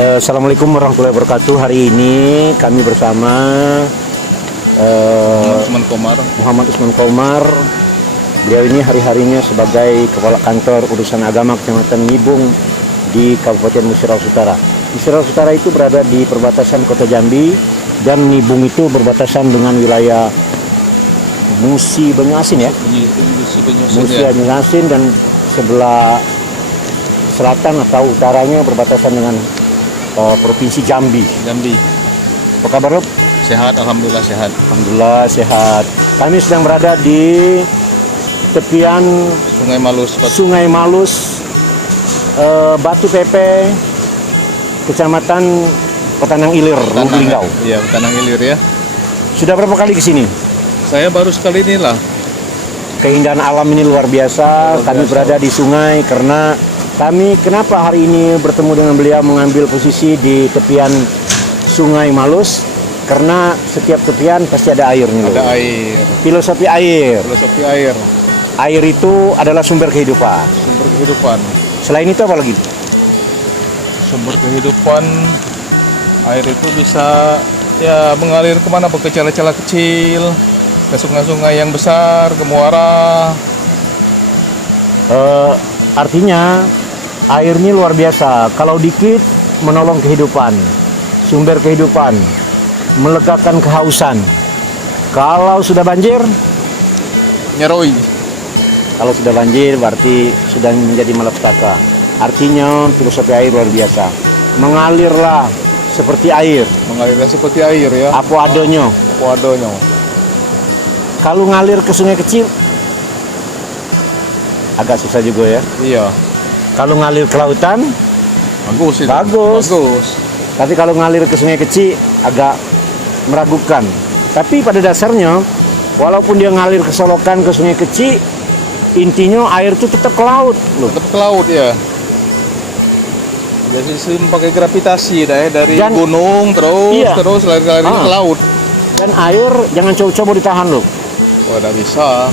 Assalamualaikum warahmatullahi wabarakatuh. Hari ini kami bersama Muhammad Usman Komar. Beliau ini hari-harinya sebagai Kepala Kantor Urusan Agama Kecamatan Nibung di Kabupaten Musiraus Utara. Musiraus Utara itu berada di perbatasan Kota Jambi, dan Nibung itu berbatasan dengan wilayah Musi Banyuasin ya. Musi Banyuasin, dan sebelah selatan atau utaranya berbatasan dengan Provinsi Jambi. Apa kabar, Rob? Sehat, alhamdulillah sehat. Alhamdulillah sehat. Kami sedang berada di tepian Sungai Malus, Batu Pepe, Kecamatan Petanang Ilir, Lubuk Linggau. Iya, Petanang Ilir ya. Sudah berapa kali ke sini? Saya baru sekali ini lah. Keindahan alam ini luar biasa. Kami berada di sungai karena kenapa hari ini bertemu dengan beliau mengambil posisi di tepian Sungai Malus? Karena setiap tepian pasti ada airnya. Ada air. Filosofi air. Filosofi air. Air itu adalah sumber kehidupan. Sumber kehidupan. Selain itu apa lagi? Sumber kehidupan, air itu bisa ya mengalir kemana, ke celah-celah kecil, ke sungai-sungai yang besar, ke muara. Artinya air ini luar biasa. Kalau dikit menolong kehidupan, sumber kehidupan, melegakan kehausan. Kalau sudah banjir, Nyeroi. kalau sudah banjir berarti sudah menjadi malapetaka. Artinya filosofi air luar biasa. Mengalirlah seperti air. Mengalirnya seperti air ya. Apa adanya. Apa adanya. Kalau ngalir ke sungai kecil agak susah juga ya. Iya. Kalau ngalir ke lautan Bagus itu. Bagus. Tapi kalau ngalir ke sungai kecil agak meragukan. Tapi pada dasarnya walaupun dia ngalir ke solokan, ke sungai kecil, intinya air itu tetap ke laut loh. Tetap ke laut ya. Jadi sistem pakai gravitasi dari gunung terus lari-lari ke laut. Dan air jangan coba-coba ditahan loh. Oh, tidak bisa.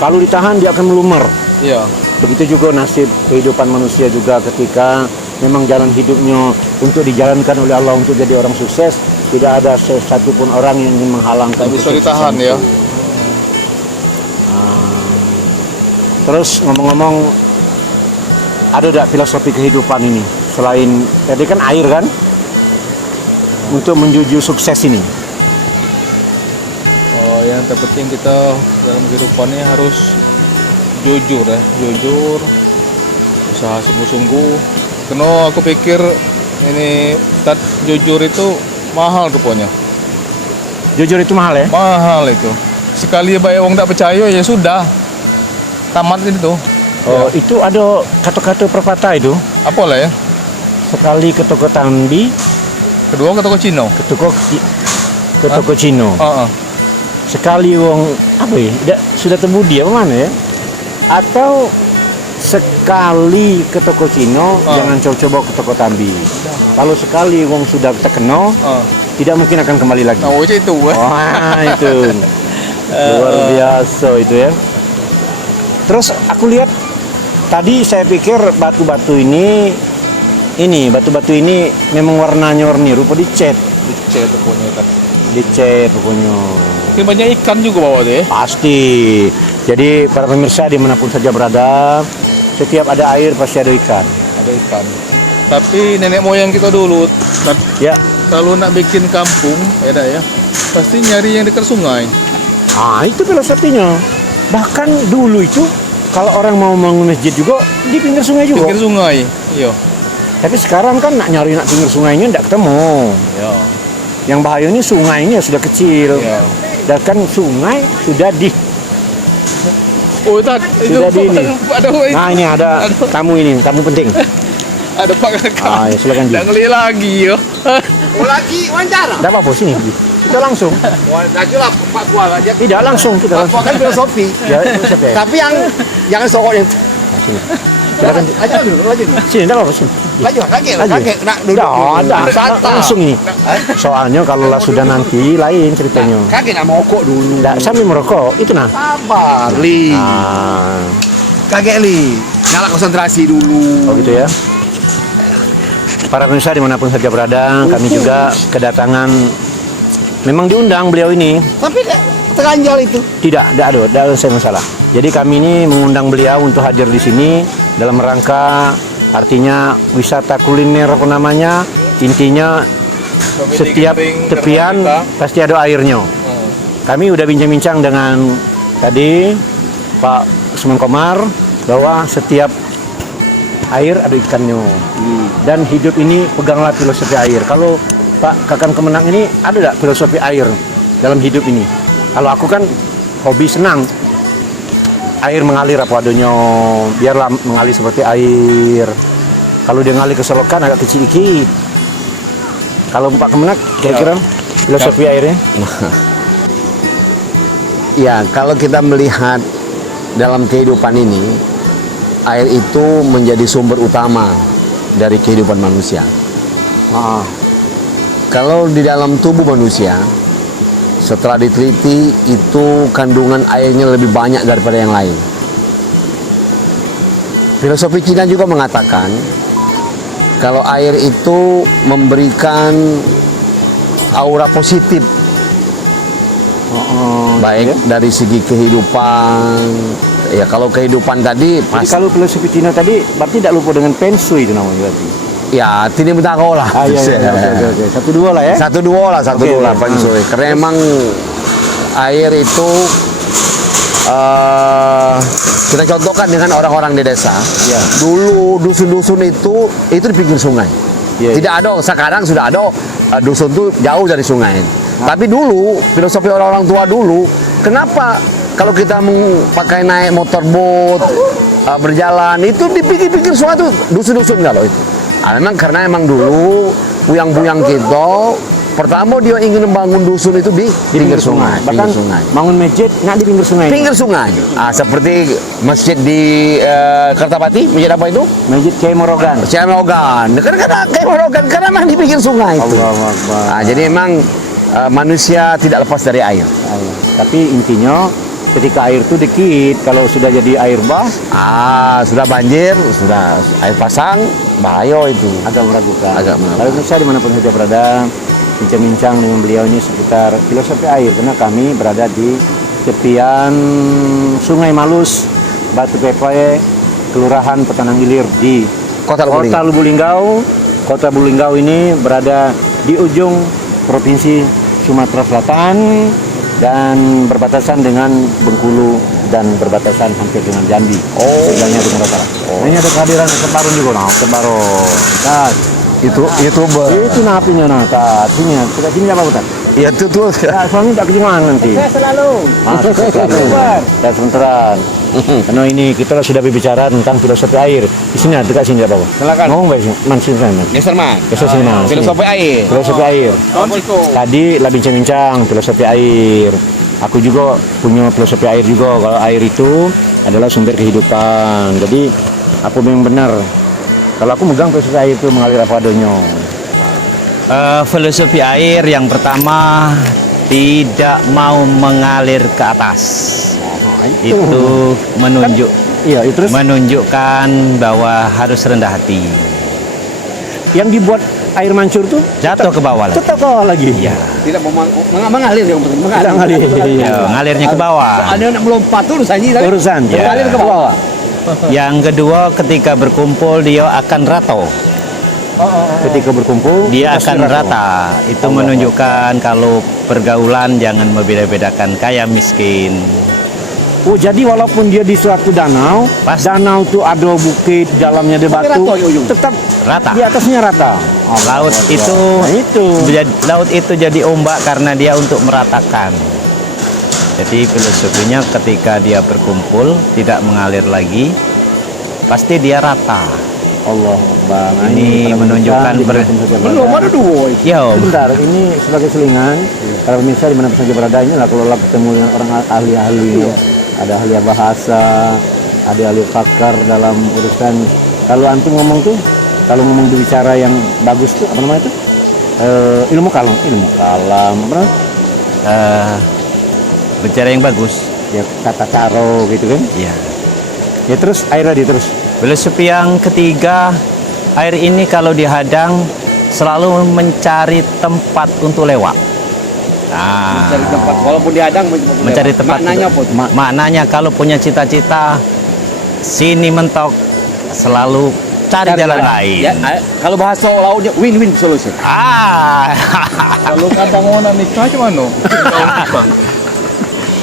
Kalau ditahan dia akan melumer. Iya. Begitu juga nasib kehidupan manusia juga ketika memang jalan hidupnya untuk dijalankan oleh Allah untuk jadi orang sukses, tidak ada satupun orang yang ingin menghalangkan. Tidak bisa ditahan ya. Terus ngomong-ngomong, ada tidak filosofi kehidupan ini selain tadi kan air kan, untuk menuju sukses ini? Oh, yang terpenting kita dalam kehidupan ini harus jujur ya, jujur, usaha sungguh-sungguh. Karena aku pikir ini jujur itu mahal rupanya. Jujur itu mahal ya? Mahal itu. Sekali bayar orang tak percaya ya sudah. Tamat itu. Oh, ya. Itu ada kata-kata pepatah itu. Apa lah ya? Sekali ke toko Tambi, kedua ke toko Cino. Ke toko Cino. Sekali wong apa ya? Sudah terbudi apa mana ya? Atau sekali ke toko Cino, jangan coba-coba ke toko Tambi. Kalau sekali wong sudah terkenal, tidak mungkin akan kembali lagi. Nah, itu. Wah, itu luar biasa itu ya. Terus aku lihat tadi, saya pikir batu-batu ini memang warnanya warni, rupa dicat pokoknya. Dicat pokoknya. Mungkin banyak ikan juga bawah deh. Pasti. Jadi para pemirsa dimanapun saja berada, setiap ada air pasti ada ikan. Ada ikan. Tapi nenek moyang kita dulu, ya, kalau nak bikin kampung, ya, pasti nyari yang dekat sungai. Itu filosofinya. Bahkan dulu itu kalau orang mau bangun masjid juga di pinggir sungai juga. Pinggir sungai, iya. Tapi sekarang kan nak nyari pinggir sungainya tidak ketemu. Iya. Yang bahaya ini sungainya sudah kecil. Iya. Dan kan sungai sudah di sudah di ini. Nah, ini ada tamu penting. Ada Pak Kakak. Ya, silakan. Jangan ngeli lagi yo. Lagi wawancara. Tidak apa-apa sini. Kita langsung. Lagi lah Pak Tua aja. Tidak langsung kita langsung. Kan filosofi. Ya, filosofi. Tapi yang jangan sokok yang. Sini. Silakan. Aja dulu. Sini, tidak apa-apa sini. Kaget. Nak duduk. Langsung ini. Soalnya kalau lah sudah nanti lain ceritanya. Kaget nak merokok dulu. Tidak, sambil merokok itu nah. Sabar, Li. Kaget Li. Nyala konsentrasi dulu. Oh gitu ya. para pemirsa dimanapun saja berada, kami juga kedatangan, memang diundang beliau ini, Tapi teranjal itu. tidak ada saya masalah. Jadi kami ini mengundang beliau untuk hadir di sini dalam rangka artinya wisata kuliner apa namanya, intinya setiap tepian pasti ada airnya. Kami udah bincang-bincang dengan tadi Pak Usman Komar bahwa setiap air ada ikannya. Dan hidup ini peganglah filosofi air. Kalau Pak Kakan Kemenang ini ada nggak filosofi air dalam hidup ini? Kalau aku kan hobi senang. Air mengalir apa adanya, biarlah mengalir seperti air. Kalau dia ngalir ke selokan agak kecil dikit. Kalau Pak Kemenang kira-kira filosofi airnya? Ya, kalau kita melihat dalam kehidupan ini, air itu menjadi sumber utama dari kehidupan manusia. Kalau di dalam tubuh manusia, setelah diteliti itu kandungan airnya lebih banyak daripada yang lain. Filosofi Cina juga mengatakan kalau air itu memberikan aura positif, baik dari segi kehidupan. Ya kalau kehidupan tadi Jadi kalau filosofi Cina tadi berarti tidak lupa dengan Feng Shui itu namanya berarti. ya tidak bertakwa lah. Oke. Satu dua lah ya. Satu dua lah Oke. Feng Shui. Karena emang air itu kita contohkan dengan orang-orang di desa. Ya. Dulu dusun-dusun itu di pinggir sungai. Ya. Tidak ada, sekarang sudah ada dusun tuh jauh dari sungai. Tapi dulu filosofi orang-orang tua dulu, kenapa kalau kita pakai naik motorboat berjalan itu di pinggir-pinggir sungai tuh dusun-dusun kalau itu. Memang karena emang dulu buyang-buyang kita pertama dia ingin membangun dusun itu di pinggir sungai. Bahkan Pinggir sungai. bangun masjid nggak di pinggir sungai. Pinggir sungai. Seperti masjid di Kertapati, masjid apa itu? Masjid Kiai Morogan. Kiai Morogan. Karena Kiai Morogan karena memang di pinggir sungai itu. Allahu Akbar. Jadi emang manusia tidak lepas dari air. Tapi intinya ketika air itu dikit, kalau sudah jadi air bah Sudah banjir, sudah air pasang, bahaya itu. agak meragukan. Agak meragukan. Kalau saya dimanapun saja berada, bincang-bincang dengan beliau ini seputar filosofi air, karena kami berada di tepian Sungai Malus, Batu Pepai, Kelurahan Petanang Ilir di Kota Kota Lubuk. Lubuk. Kota Lubuk Linggau ini berada di ujung Provinsi Sumatera Selatan dan berbatasan dengan Bengkulu dan berbatasan hampir dengan Jambi. Sebelahnya di Sumatera. Ini ada kehadiran Kebarun juga, Kebarun. Itu Itu napinya sini, kita sini apa bukan? ya itu tuh. Ya, suami tak kejiman nanti. Saya selalu. Dan sebentar. Karena ini kita sudah berbicara tentang filosofi air. Di sini dekat sini apa? Silakan. Ngomong baik, sini sana. Geser man. Geser sini, Mas. Filosofi air. Filosofi air. Tadi lah bincang-bincang filosofi air. Aku juga punya filosofi air juga. Kalau air itu adalah sumber kehidupan. Jadi aku memang benar. Kalau aku megang filosofi air itu mengalir apa adanya. Filosofi air yang pertama tidak mau mengalir ke atas. Itu Iya, itu terus menunjukkan bahwa harus rendah hati. yang dibuat air mancur tuh Jatuh ke bawah lagi. tetap kawah lagi. Iya. Tidak mengalir yang penting. Tidak ngalir. Ya, ngalirnya ke bawah. Ada yang melompat tuh urusannya. Urusan. Ya. Mengalir ke bawah. Yang kedua, ketika berkumpul dia akan rato. Ketika berkumpul Dia pasti akan rata. Itu menunjukkan kalau pergaulan jangan membeda-bedakan kaya miskin. Oh, jadi walaupun dia di suatu danau, Pasti. danau tuh ada bukit, di dalamnya ada Tapi batu, rata di ujung. tetap Rata. di atasnya rata. Laut itu Nah, itu. laut itu jadi ombak karena dia untuk meratakan. Jadi filosofinya ketika dia berkumpul tidak mengalir lagi, pasti dia rata. Allah Akbar. Nah, Ini para menunjukkan pemirsa dimanapun saja berada. Belum ada dua. Ya, Om. Sebentar, ini sebagai selingan. Para pemirsa dimanapun saja berada ini lah kalau ketemu dengan orang ahli-ahli, ada ahli bahasa, ada ahli pakar dalam urusan. Kalau antum ngomong tuh, kalau ngomong berbicara yang bagus tuh apa namanya itu? Ilmu kalam, apa? Bicara yang bagus. Ya tata caro gitu kan. Ya. Ya terus air tadi terus. Filosofi yang ketiga air ini kalau dihadang selalu mencari tempat untuk lewat. Nah, Cari tempat walaupun dihadang mencari tempat. Maknanya apa? tuh? Maknanya kalau punya cita-cita sini mentok, selalu cari jalan lain. Ya, kalau bahasa lautnya win-win solution. Kalau kadang mau nikah cuma no.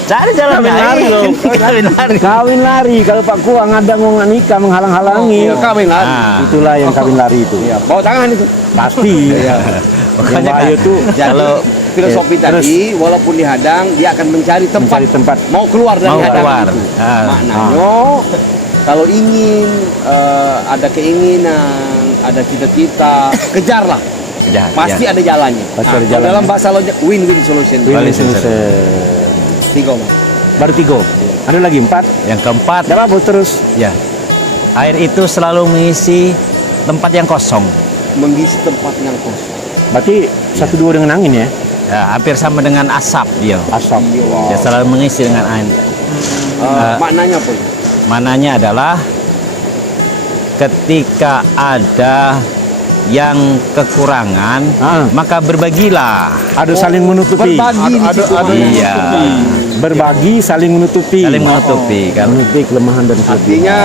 Cari jalan Kawin lain. lari loh. Kawin lari. Kawin lari, kalau Pak Kuang ada mau nikah menghalang-halangi. Iya, kawin lari. Ah. Itulah yang kawin lari itu. Iya, bawa tangan itu. Pasti. Yang Makanya bahaya tuh Jadi Kalau filosofi terus. tadi walaupun dihadang dia akan mencari tempat, mencari tempat. mau keluar dari Mau hadangan keluar. itu. Ah. Maknanya kalau ingin ada keinginan, ada cita-cita, kejarlah. Jahat, Pasti ya. ada jalannya. Pasti ada Kalau jalannya. dalam bahasa lautnya win-win solution. Win-win solution. solution. Tiga, Mas. Baru 3. Ada lagi 4. Yang keempat, Ada apa terus? ya, air itu selalu mengisi tempat yang kosong. Mengisi tempat yang kosong. Berarti 1-2 dengan angin ya? Ya, hampir sama dengan asap dia. Asap. Dia selalu mengisi dengan air. Maknanya apa? Mananya adalah ketika ada yang kekurangan, Ah. maka berbagilah. Ada saling menutupi. Berbagi di situ. ada maknanya. Iya. Berbagi, saling menutupi. Saling menutupi kan. Menutupi kelemahan dan kelebihan. Artinya,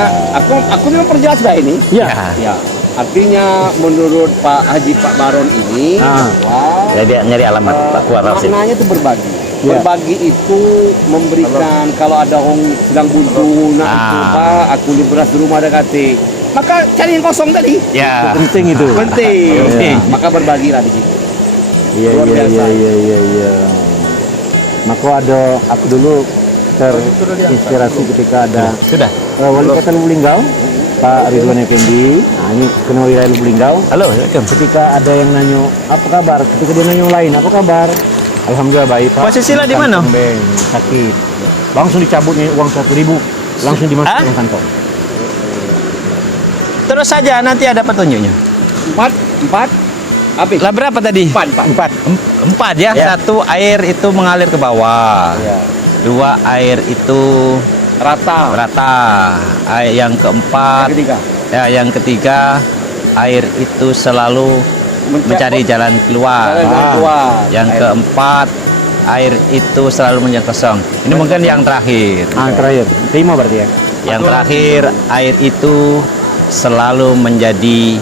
aku memang perjelas dah ini. Ya. Ya, artinya menurut Pak Haji Pak Baron ini, Ah. bahwa, Ya, dia nyari alamat Pak Kuar Rasid. maknanya itu berbagi. Ya. Berbagi itu memberikan kalau ada orang sedang buntu, nah itu Ah. Pak, aku di beras di rumah ada kate. Maka cari yang kosong tadi. Ya. Penting itu. Penting. Ya. Maka berbagilah di situ. Iya, Luar iya, biasa. iya, iya, iya. Maka aku dulu terinspirasi ketika ada Sudah. Wali Kota Lubuk Linggau, Pak Ridwan Effendi. Nah, ini kenal wilayah Lubuk Linggau. Halo, Assalamualaikum. Ketika ada yang nanya apa kabar, ketika dia nanya yang lain apa kabar, alhamdulillah baik Pak. Posisinya di mana? Kembeng, sakit, langsung dicabutnya uang 1.000, langsung Hah? dimasukkan kantong. Terus saja nanti ada petunjuknya. Empat, habis. Lah berapa tadi? Empat. Empat ya. Ya. Satu, air itu mengalir ke bawah. Ya. Dua, air itu Rata. rata. Yang keempat, Yang ketiga. ya yang ketiga, air itu selalu mencari jalan keluar. Jalan keluar. Yang Air. keempat, air itu selalu menjadi kosong. Ini mungkin yang terakhir. Terakhir, terima berarti ya. Yang terakhir, air itu selalu menjadi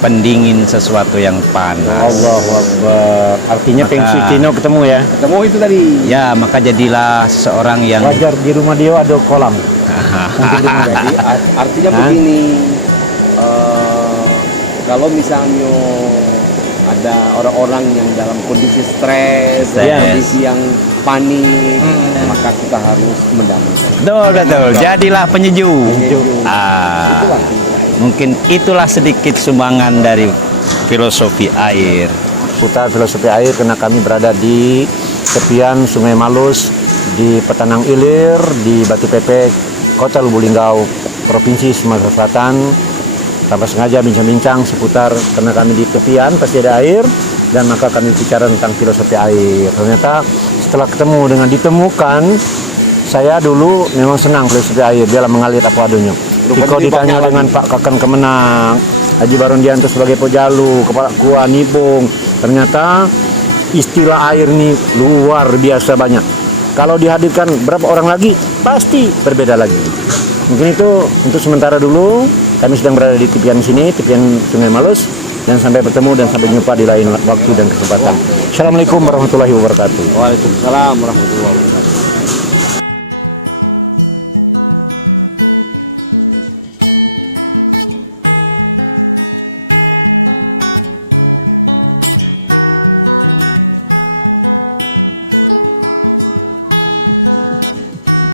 pendingin sesuatu yang panas. Allahu Akbar. Artinya Maka- Peng Shui Tino ketemu ya. Ketemu itu tadi. Ya, maka jadilah seorang yang Wajar di rumah dia ada kolam. Mungkin di rumah dia. Jadi artinya Hah? begini, kalau misalnya ada orang-orang yang dalam kondisi stres, Stres. kondisi yang panik, maka kita harus mendamaikan. betul, betul. Jadilah penyejuk. Ah, Itulah. mungkin itulah sedikit sumbangan dari filosofi air. Putar filosofi air karena kami berada di tepian Sungai Malus di Petanang Ilir di Batu Pepek, Kota Lubuk Linggau, Provinsi Sumatera Selatan. Tanpa sengaja bincang-bincang seputar karena kami di tepian pasti ada air dan maka kami bicara tentang filosofi air. Ternyata setelah ketemu dengan ditemukan, saya dulu memang senang filosofi air, biarlah mengalir apa adanya. Jika ditanya dengan Pak Kakan Kemenang, Haji Barondianto sebagai Pojalu, Kepala Kua Nibung, ternyata istilah air ini luar biasa banyak. Kalau dihadirkan berapa orang lagi, pasti berbeda lagi. Mungkin itu untuk sementara dulu. Kami sedang berada di tepian sini, tepian Sungai Malus, dan sampai bertemu dan sampai jumpa di lain waktu dan kesempatan. Assalamualaikum warahmatullahi wabarakatuh. Waalaikumsalam warahmatullahi wabarakatuh.